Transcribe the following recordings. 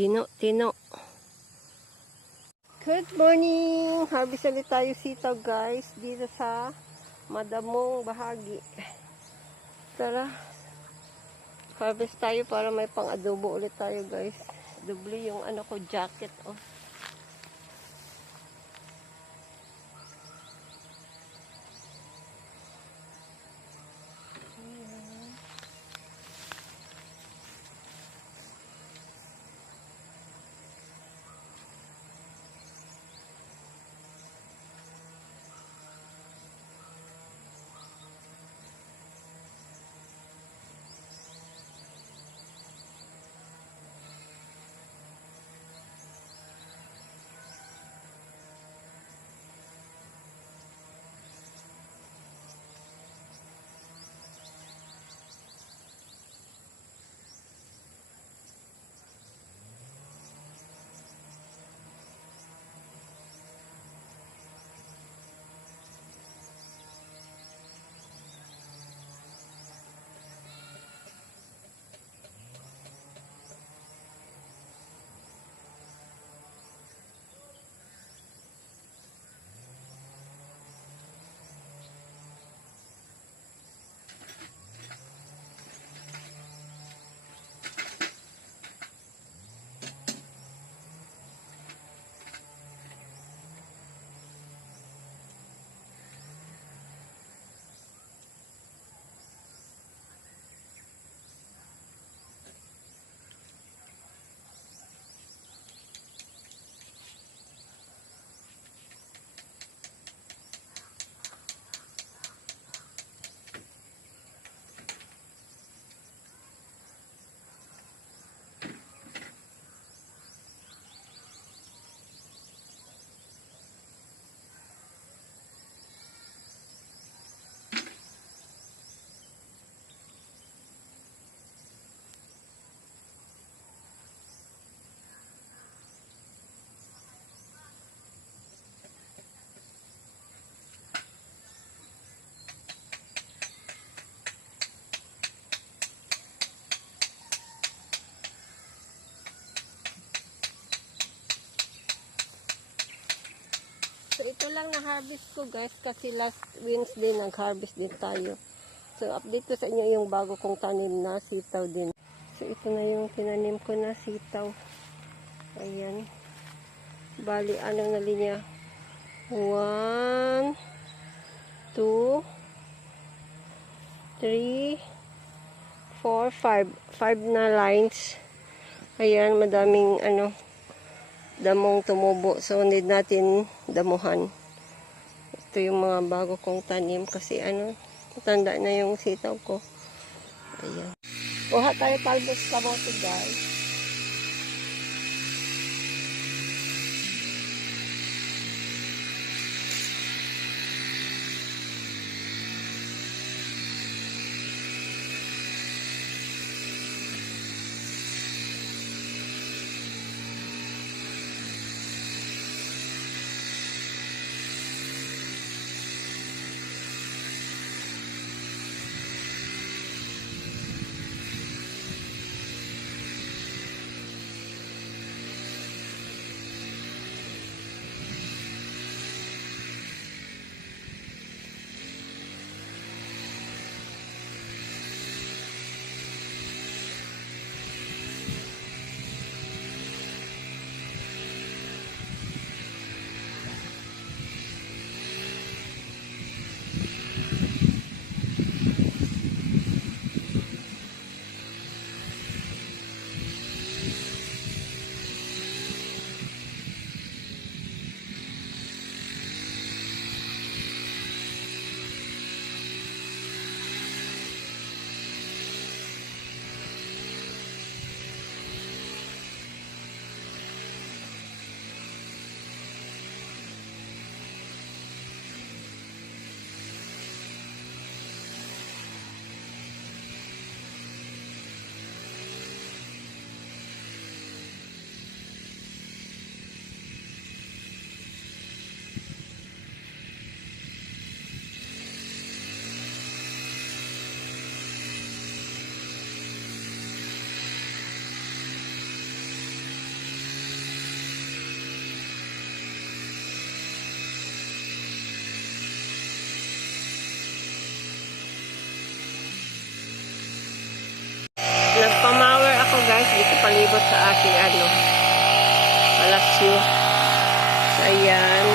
Tino. Good morning! Harvest ulit tayo sitaw guys. Dito sa madamong bahagi. Tara. Harvest tayo para may pang-adobo ulit tayo guys. Doble yung ano ko jacket. Oh. So, ito lang na-harvest ko guys kasi last Wednesday nag-harvest din tayo. So, update ko sa inyo yung bago kong tanim na sitaw din. So, ito na yung tinanim ko na sitaw. Ayan. Bali, ano na linya? 1, 2, 3, 4, 5. 5 na lines. Ayan, madaming damong tumubo. So, need natin damuhan. Ito yung mga bago kong tanim kasi tanda na yung sitaw ko. Ayan. Kuha tayo talbos kamote guys. guys, dito palibot sa aking palasyo. So, ayan.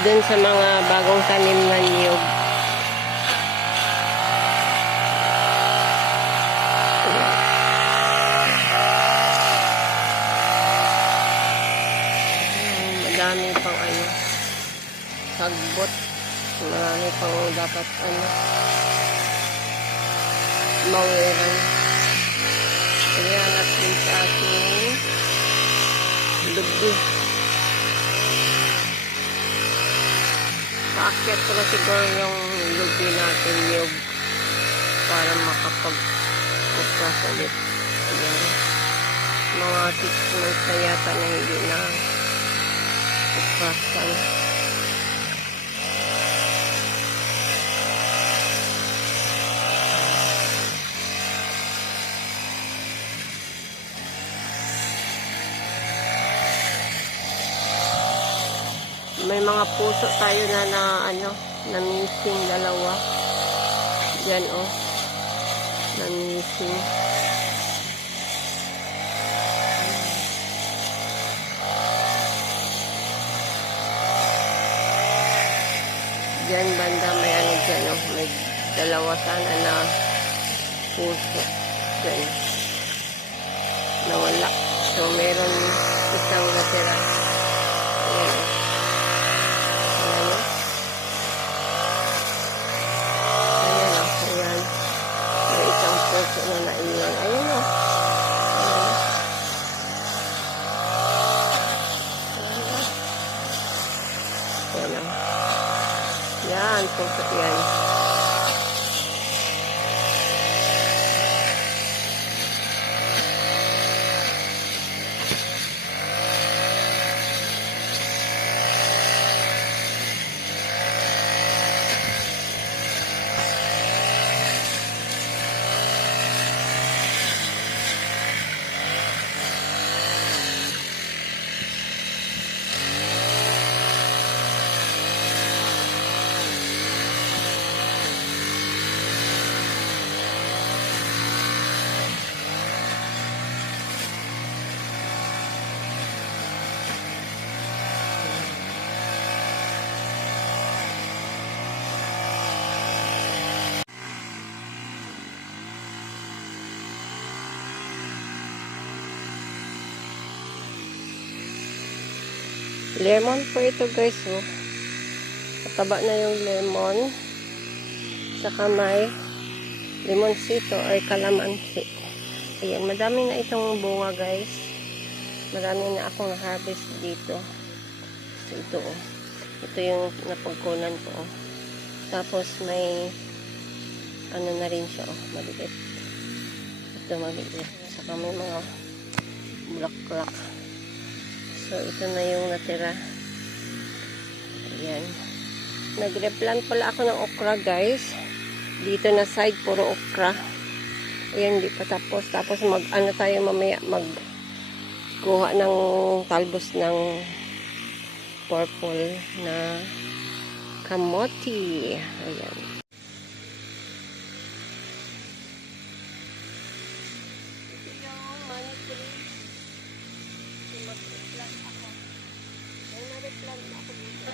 Dun sa mga bagong tanim na niyog. Madami pang sagbot. Marami pang dapat mawiran. Ayan, at din sa ating lubi. Paakyat ko na siguro yung lubi natin yung para makapag-kupras ulit. Ayan. Mga 6 months na yata na hindi na kuprasan. May mga puso tayo na missing, dalawa. Yan na missing. Diyan banda may dyan may dalawa sana na puso. Diyan. Nawala. So, meron isang natira. Ayan. Na naiwan. Ayun o. Ayan o. Yan. Pusok yan. Lemon po ito guys, Mataba na yung lemon. Saka may limonsito or kalamansi. Ayan, madami na itong bunga guys. Marami na akong harvest dito. So, ito Ito yung napagkunan ko Tapos may na rin siya maliit. Ito maliit. Saka may mga bulaklak. So, ito na yung natira. Ayan. Nag-replant pala ako ng okra, guys. Dito na side, puro okra. Ayan, hindi pa tapos. Tapos, tayo mamaya, kuha ng talbos ng purple na kamote. Ayan. Ito yung money tree. Mag-replant ako. May na-replant ako dito.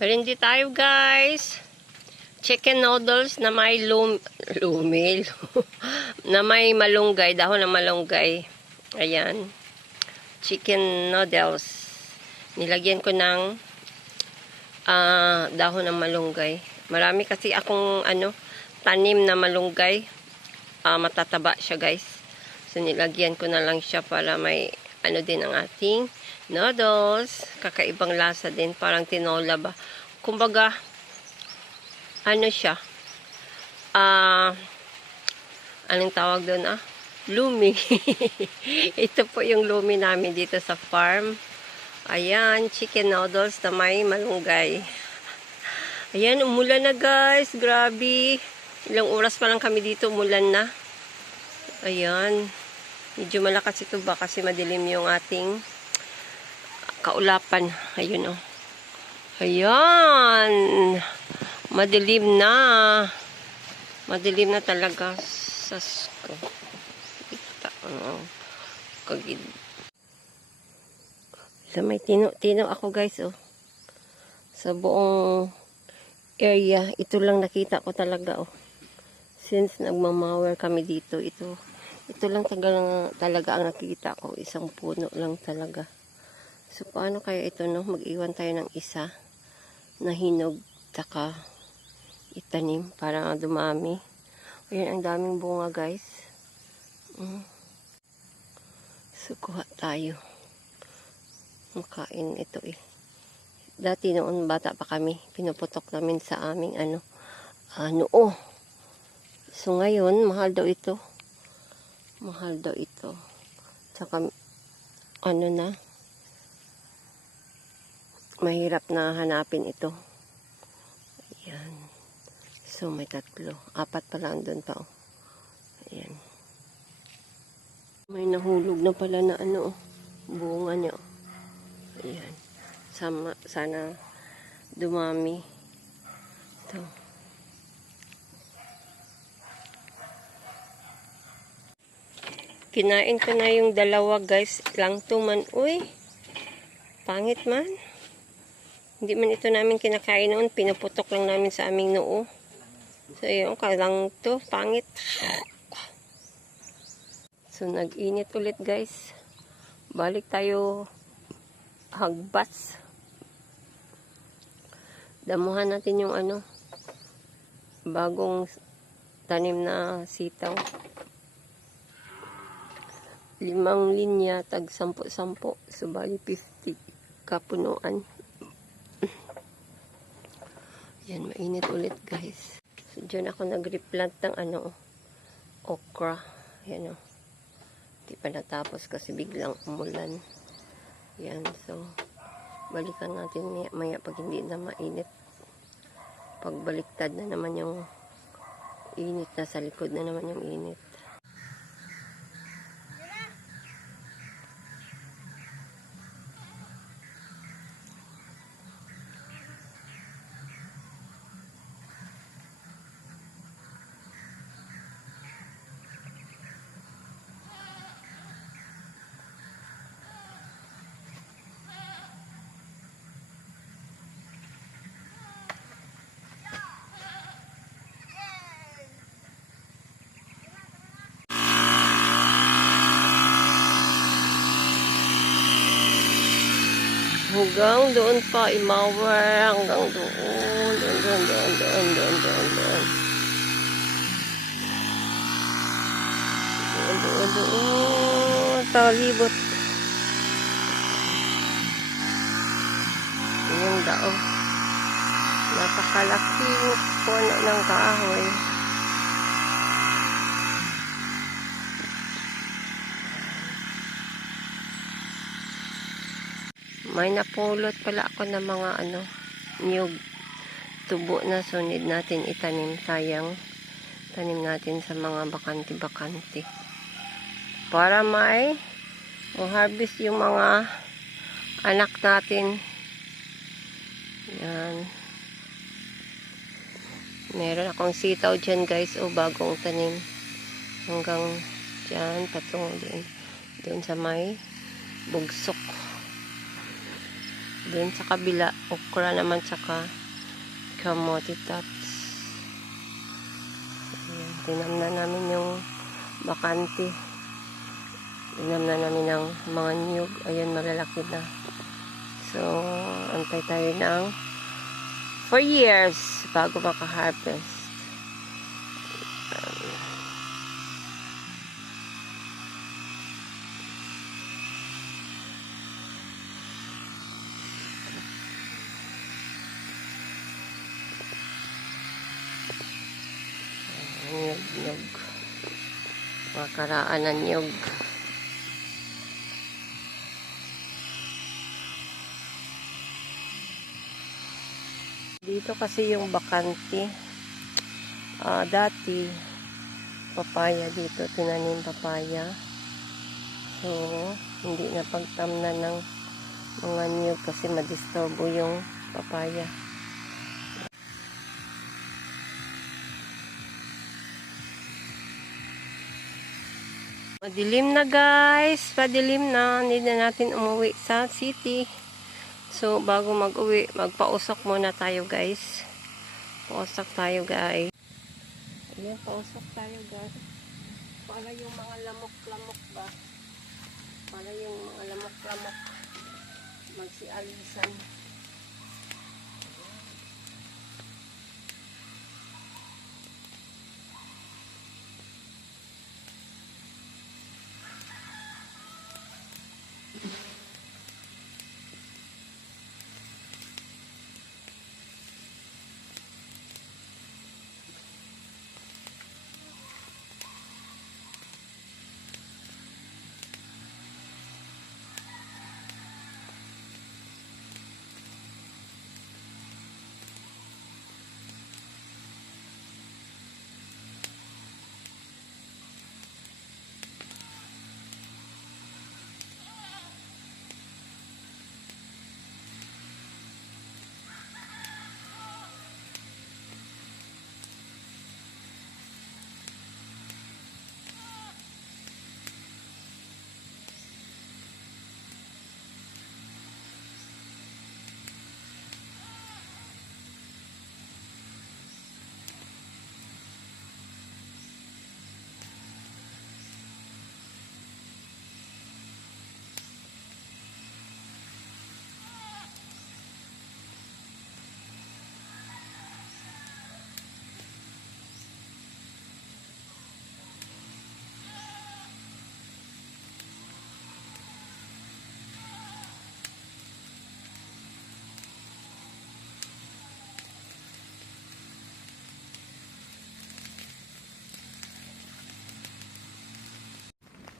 Merindi tayo guys. Chicken noodles na may na may malunggay, dahon ng malunggay. Ayan. Chicken noodles. Nilagyan ko ng dahon ng malunggay. Marami kasi akong tanim na malunggay. Matataba siya guys. So nilagyan ko na lang siya para may din ang ating noodles. Kakaibang lasa din. Parang tinola ba. Kumbaga, siya. Anong tawag doon lumi. Ito po yung lumi namin dito sa farm. Ayan, chicken noodles na may malunggay. Ayan, umulan na guys. Grabe. Ilang oras pa lang kami dito, umulan na. Ayan. Medyo malakas ito ba kasi madilim yung ating kaulapan. Ayun Ayan. Madilim na. Madilim na talaga. Sasko. Kagid. So, may tino ako guys, sa buong area. Ito lang nakita ko talaga, Since nagmamawer kami dito, ito lang talaga ang nakita ko. Isang puno lang talaga. So, paano kaya ito, mag-iwan tayo ng isa na hinog, taka itanim para dumami. Ayan, ang daming bunga guys. So, kuha tayo. Makain ito Dati noon bata pa kami, pinuputok namin sa aming noo. So, ngayon, mahal daw ito. Mahal daw ito. Tsaka, mahirap na hanapin ito. Ayan. So, may 3. 4 pa lang doon pa, Ayan. May nahulog na pala na bunga niya, Ayan. Sana dumami. Ito. Kinain ko na yung 2 guys. Lang 2 man. Uy. Pangit man. Hindi man ito namin kinakain noon. Pinuputok lang namin sa aming noo. So, yun. Kalang to. Pangit. So, nag-init ulit guys. Balik tayo hagbas. Damuhan natin yung bagong tanim na sitaw. 5 linya, tag 10-10. So, bali 50 kapunuan. Yan, mainit ulit guys. So, dyan ako nag-replant ng okra. Yan Hindi pa natapos kasi biglang umulan. Yan, so, balikan natin maya pag hindi na mainit. Pagbaliktad na naman yung init, nasa likod na naman yung init. Hanggang doon pa, imawer. Hanggang doon. Doon. Talibot. Yung dao. Napakalaking puno ng kahoy. May napulot pala ako ng mga niyog, tubo na sunid natin itanim. Sayang, tanim natin sa mga bakante-bakante. Para may harvest yung mga anak natin. Yan. Meron akong sitaw dyan guys, bagong tanim. Hanggang dyan, patungo din. Doon sa may bugsok. Doon sa kabila, okra naman tsaka kamote tops. Ayan, tinamnan namin yung bakante. Tinamnan namin ng mga niyog. Ayan, malalaki na. So, antay tayo ng 4 years bago maka-harvest. Nyug. Mga karaan ng nyug. Dito kasi yung bakante. Dati, papaya dito. Tinanim papaya. So, hindi na pagtamnan ng mga nyug kasi madisturbo yung papaya. Madilim na guys, padilim na, hindi na natin umuwi sa city. So bago mag-uwi, magpausok muna tayo guys. Pausok tayo guys. Ayan, pausok tayo guys. Para yung mga lamok-lamok ba? Para yung mga lamok-lamok magsialisan.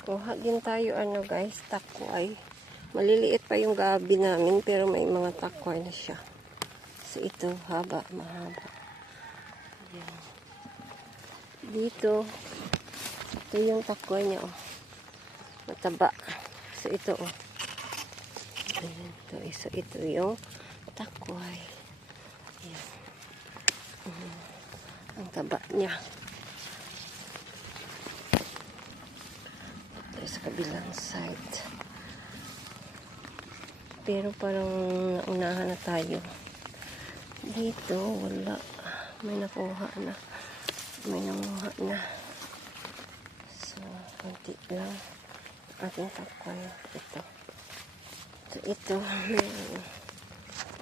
Kuha din tayo guys, takway. Maliliit pa yung gabi namin pero may mga takway na siya. So ito, mahaba. Ayan. Dito, ito yung takway niya mataba. So ito Ayan, so ito yung takway. Ayan. Ang taba niya. Sa kabilang side. Pero parang naunahan na tayo. Dito, wala. May nakuha na. May nanguha na. So, konti lang. Ating takway. Ito. So, ito.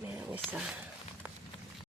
Meron isa.